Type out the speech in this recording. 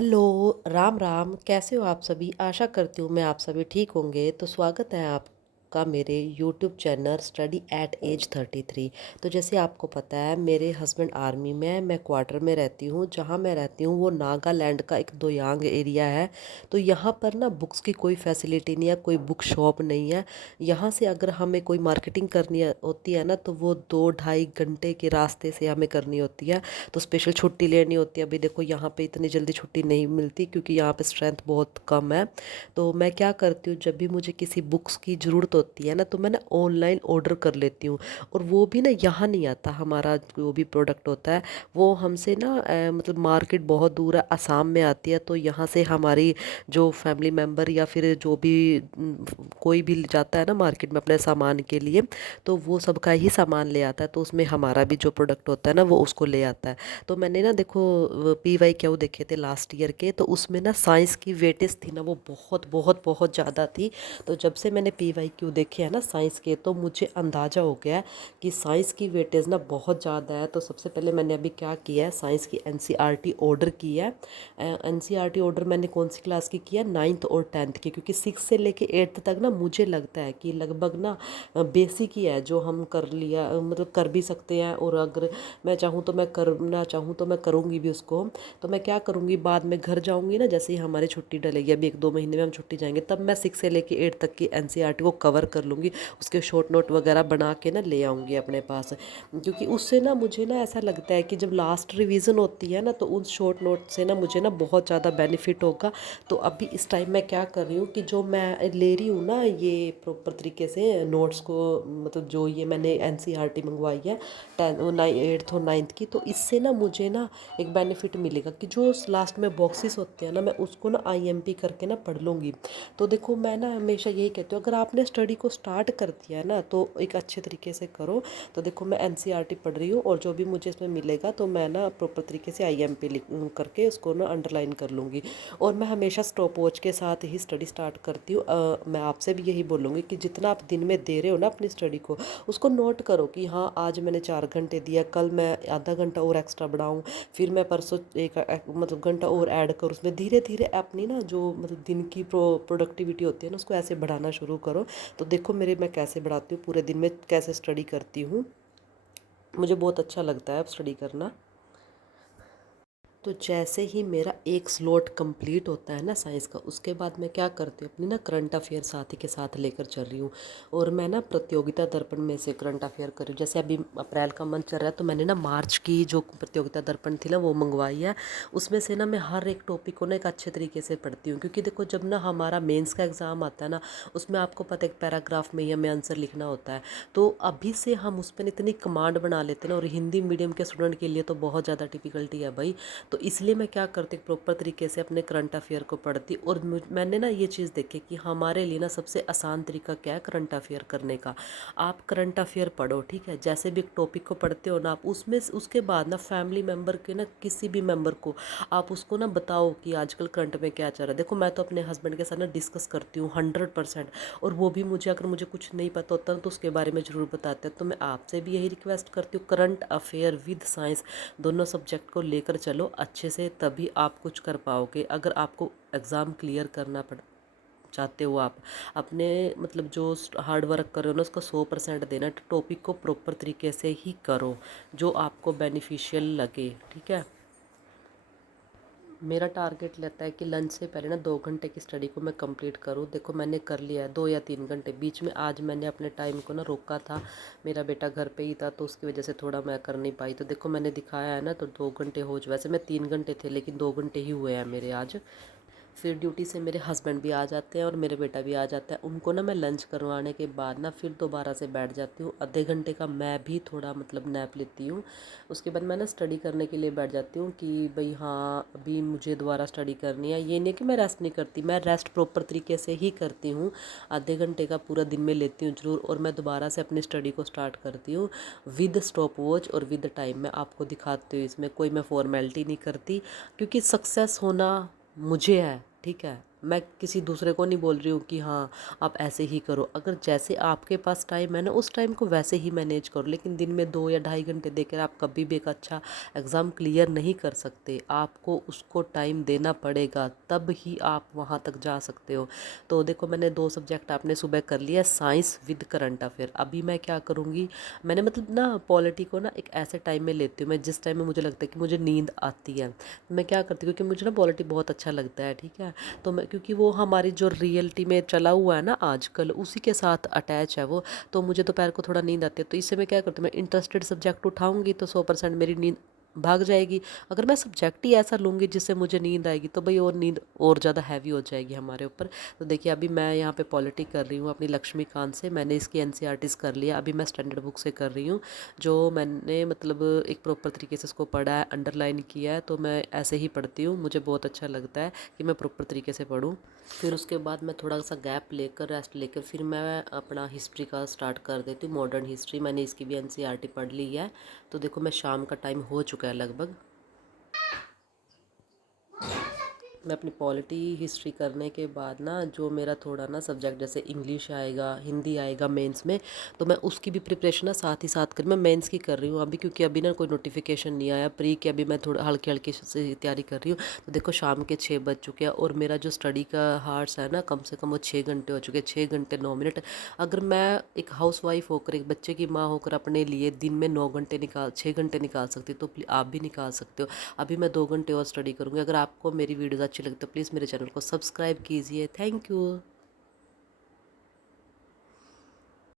Hello, Ram Ram. कैसे हो आप सभी? आशा करती हूँ मैं आप सभी ठीक होंगे। तो स्वागत है आपका मेरे YouTube channel study at age 33। तो जैसे आपको पता है मेरे हस्बैंड आर्मी में है, मैं क्वार्टर में रहती हूँ। जहाँ मैं रहती हूँ वो नागालैंड का एक दोयांग एरिया है। तो यहाँ पर ना बुक्स की कोई फैसिलिटी नहीं है, कोई बुक शॉप नहीं है। यहाँ से अगर हमें कोई मार्केटिंग करनी होती है ना तो वो 2-2.5 घंटे के रास्ते से हमें करनी होती है। तो स्पेशल छुट्टी लेनी होती है। अभी देखो यहाँ पे इतनी जल्दी छुट्टी नहीं मिलती क्योंकि यहाँ पे स्ट्रेंथ बहुत कम है। तो मैं क्या करती हूँ, जब भी मुझे किसी बुक्स की ज़रूरत होती है ना तो मैं ना ऑनलाइन ऑर्डर कर लेती हूँ। और वो भी ना यहाँ नहीं आता, हमारा जो भी प्रोडक्ट होता है वो हमसे ना मतलब मार्केट बहुत दूर है, असम में आती है। तो यहाँ से हमारी जो फैमिली मेम्बर या फिर जो भी कोई भी जाता है ना मार्केट में अपने सामान के लिए, तो वो सबका ही सामान ले आता है। तो उसमें हमारा भी जो प्रोडक्ट होता है ना वो उसको ले आता है। तो मैंने ना देखो PYQ देखे थे लास्ट ईयर के, तो उसमें ना साइंस की वेटेज थी ना वो बहुत बहुत बहुत ज़्यादा थी। तो जब से मैंने PYQ देखे हैं ना साइंस के, तो मुझे अंदाज़ा हो गया है कि साइंस की वेटेज ना बहुत ज़्यादा है। तो सबसे पहले मैंने अभी क्या किया है, साइंस की NCERT ऑर्डर की है। NCERT ऑर्डर मैंने कौन सी क्लास की किया, 9th और 10th की, क्योंकि 6 से लेके 8th तक ना मुझे लगता है कि लगभग ना बेसिक ही है जो हम कर लिया, मतलब कर भी सकते हैं। और अगर मैं चाहूँ तो मैं करना चाहूँ तो मैं करूँगी भी उसको। तो मैं क्या करूँगी, बाद में घर जाऊँगी ना, जैसे ही हमारी छुट्टी डलेगी, अभी 1-2 महीने में हम छुट्टी जाएंगे, तब मैं 6 से लेके 8 तक की NCERT को कवर कर लूँगी। उसके शॉर्ट नोट वगैरह बना के ना ले आऊँगी अपने पास, क्योंकि उससे ना मुझे ना ऐसा लगता है कि जब लास्ट रिवीजन होती है ना तो उन शॉर्ट नोट से ना मुझे ना बहुत ज़्यादा बेनिफिट होगा। तो अभी इस टाइम मैं क्या कर रही हूँ कि जो मैं ले रही हूँ ना ये प्रॉपर तरीके से नोट्स को, मतलब जो ये मैंने NCERT मंगवाई है 8th और 9th की, तो इससे ना मुझे ना एक बेनिफिट मिलेगा कि जो लास्ट में बॉक्सेस होते हैं ना मैं उसको ना IMP करके ना पढ़ लूँगी। तो देखो मैं ना हमेशा यही कहती हूँ, अगर आपने स्टडी को स्टार्ट कर दिया है ना तो एक अच्छे तरीके से करो। तो देखो मैं NCERT पढ़ रही हूँ और जो भी मुझे इसमें मिलेगा तो मैं ना प्रॉपर तरीके से IMP लिख करके उसको ना अंडरलाइन कर लूँगी। और मैं हमेशा स्टॉप वॉच के साथ ही स्टडी स्टार्ट करती हूँ। मैं आपसे भी यही बोलूँगी कि जितना आप दिन में दे रहे हो ना अपनी स्टडी को, उसको नोट करो कि हाँ आज मैंने 4 घंटे दिया, कल मैं आधा घंटा और एक्स्ट्रा बढ़ाऊँ, फिर मैं परसों मतलब घंटा और ऐड करूँ उसमें। धीरे धीरे अपनी ना जो मतलब दिन की प्रोडक्टिविटी होती है ना उसको ऐसे बढ़ाना शुरू करो। तो देखो मेरे मैं कैसे बढ़ाती हूँ, पूरे दिन में कैसे स्टडी करती हूँ। मुझे बहुत अच्छा लगता है अब स्टडी करना। तो जैसे ही मेरा एक स्लॉट कंप्लीट होता है ना साइंस का, उसके बाद मैं क्या करती हूँ, अपनी ना करंट अफेयर साथी के साथ लेकर चल रही हूँ। और मैं ना प्रतियोगिता दर्पण में से करंट अफेयर कर रही हूँ। जैसे अभी अप्रैल का मंथ चल रहा है तो मैंने ना मार्च की जो प्रतियोगिता दर्पण थी ना वो मंगवाई है। उसमें से ना मैं हर एक टॉपिक को ना एक अच्छे तरीके से पढ़ती हूँ, क्योंकि देखो जब ना हमारा मेंस का एग्ज़ाम आता है ना उसमें आपको पता है एक पैराग्राफ में ही हमें आंसर लिखना होता है। तो अभी से हम उस पर इतनी कमांड बना लेते हैं ना, और हिंदी मीडियम के स्टूडेंट के लिए तो बहुत ज़्यादा डिफ़िकल्टी है भाई। तो इसलिए मैं क्या करती, प्रॉपर तरीके से अपने करंट अफेयर को पढ़ती। और मैंने ना ये चीज़ देखी कि हमारे लिए ना सबसे आसान तरीका क्या है करंट अफेयर करने का। आप करंट अफेयर पढ़ो, ठीक है, जैसे भी एक टॉपिक को पढ़ते हो ना आप उसमें उसके बाद ना फैमिली मेम्बर के ना किसी भी मेम्बर को आप उसको ना बताओ कि आजकल करंट में क्या चल रहा है। देखो मैं तो अपने हस्बैंड के साथ ना डिस्कस करती हूँ 100%। और वो भी मुझे अगर मुझे कुछ नहीं पता होता तो उसके बारे में ज़रूर बताते हैं। तो मैं आपसे भी यही रिक्वेस्ट करती हूँ, करंट अफेयर विद साइंस दोनों सब्जेक्ट को लेकर चलो अच्छे से, तभी आप कुछ कर पाओगे। अगर आपको एग्ज़ाम क्लियर करना पड़ चाहते हो, आप अपने मतलब जो हार्ड वर्क कर रहे हो ना उसका 100% देना। टॉपिक को प्रॉपर तरीके से ही करो जो आपको बेनिफिशियल लगे, ठीक है। मेरा टारगेट रहता है कि लंच से पहले ना 2 घंटे की स्टडी को मैं कंप्लीट करूँ। देखो मैंने कर लिया है 2 या 3 घंटे। बीच में आज मैंने अपने टाइम को ना रोका था, मेरा बेटा घर पे ही था तो उसकी वजह से थोड़ा मैं कर नहीं पाई। तो देखो मैंने दिखाया है ना, तो 2 घंटे हो वैसे मैं 3 घंटे थे लेकिन 2 घंटे ही हुए हैं मेरे आज। फिर ड्यूटी से मेरे हस्बैंड भी आ जाते हैं और मेरे बेटा भी आ जाता है। उनको ना मैं लंच करवाने के बाद ना फिर दोबारा से बैठ जाती हूँ। आधे घंटे का मैं भी थोड़ा मतलब नैप लेती हूँ। उसके बाद मैं ना स्टडी करने के लिए बैठ जाती हूँ कि भाई हाँ अभी मुझे दोबारा स्टडी करनी है। ये नहीं कि मैं रेस्ट नहीं करती, मैं रेस्ट प्रॉपर तरीके से ही करती हूँ। आधे घंटे का पूरा दिन में लेती हूँ ज़रूर, और मैं दोबारा से अपनी स्टडी को स्टार्ट करती हूँ विद स्टॉप वॉच और विद टाइम। मैं आपको दिखाती हूँ, इसमें कोई मैं फॉर्मेलिटी नहीं करती, क्योंकि सक्सेस होना मुझे है, ठीक है। मैं किसी दूसरे को नहीं बोल रही हूँ कि हाँ आप ऐसे ही करो, अगर जैसे आपके पास टाइम है ना उस टाइम को वैसे ही मैनेज करो, लेकिन दिन में 2 या ढाई घंटे देकर आप कभी भी एक अच्छा एग्ज़ाम क्लियर नहीं कर सकते। आपको उसको टाइम देना पड़ेगा, तब ही आप वहाँ तक जा सकते हो। तो देखो मैंने 2 सब्जेक्ट आपने सुबह कर लिया, साइंस विद करंट अफेयर। अभी मैं क्या करूँगी, मैंने मतलब ना पॉलिटी को ना एक ऐसे टाइम में लेती हूँ, मैं जिस टाइम में मुझे लगता है कि मुझे नींद आती है मैं क्या करती हूँ, क्योंकि मुझे ना पॉलिटी बहुत अच्छा लगता है, ठीक है। तो मैं, क्योंकि वो हमारी जो रियलिटी में चला हुआ है ना आजकल, उसी के साथ अटैच है वो, तो मुझे दोपहर को थोड़ा नींद आती है, तो इससे मैं क्या करती हूँ, मैं इंटरेस्टेड सब्जेक्ट उठाऊंगी तो 100% मेरी नींद भाग जाएगी। अगर मैं सब्जेक्ट ही ऐसा लूँगी जिससे मुझे नींद आएगी तो भाई और नींद और ज़्यादा हैवी हो जाएगी हमारे ऊपर। तो देखिए अभी मैं यहाँ पे पॉलिटी कर रही हूँ अपनी लक्ष्मीकांत से, मैंने इसकी एनसीईआरटीज़ कर लिया, अभी मैं स्टैंडर्ड बुक से कर रही हूँ, जो मैंने मतलब एक प्रॉपर तरीके से इसको पढ़ा है, अंडरलाइन किया है, तो मैं ऐसे ही पढ़ती हूँ, मुझे बहुत अच्छा लगता है कि मैं प्रॉपर तरीके से पढूँ। फिर उसके बाद मैं थोड़ा सा गैप लेकर रेस्ट लेकर फिर मैं अपना हिस्ट्री का स्टार्ट कर देती हूँ, मॉडर्न हिस्ट्री, मैंने इसकी भी एनसीईआरटी पढ़ ली है। तो देखो मैं शाम का टाइम हो चुका है लगभग, मैं अपनी पॉलिटी हिस्ट्री करने के बाद ना जो मेरा थोड़ा ना सब्जेक्ट जैसे इंग्लिश आएगा, हिंदी आएगा मेंस में, तो मैं उसकी भी प्रिपरेशन ना साथ ही साथ कर, मैं मेंस की कर रही हूँ अभी, क्योंकि अभी ना कोई नोटिफिकेशन नहीं आया प्री की, अभी मैं थोड़ा हल्के हल्के से तैयारी कर रही हूँ। तो देखो शाम के 6 बज चुके हैं और मेरा जो स्टडी का हार्स है ना कम से कम वो 6 घंटे हो चुके हैं, 6 घंटे 9 मिनट। अगर मैं एक हाउस वाइफ होकर, एक बच्चे की माँ होकर अपने लिए दिन में 9 घंटे निकाल 6 घंटे निकाल सकती, तो आप भी निकाल सकते हो। अभी मैं 2 घंटे और स्टडी करूँगी। अगर आपको मेरी वीडियोज़ अच्छी लगती है तो प्लीज़ मेरे चैनल को सब्सक्राइब कीजिए। Thank you.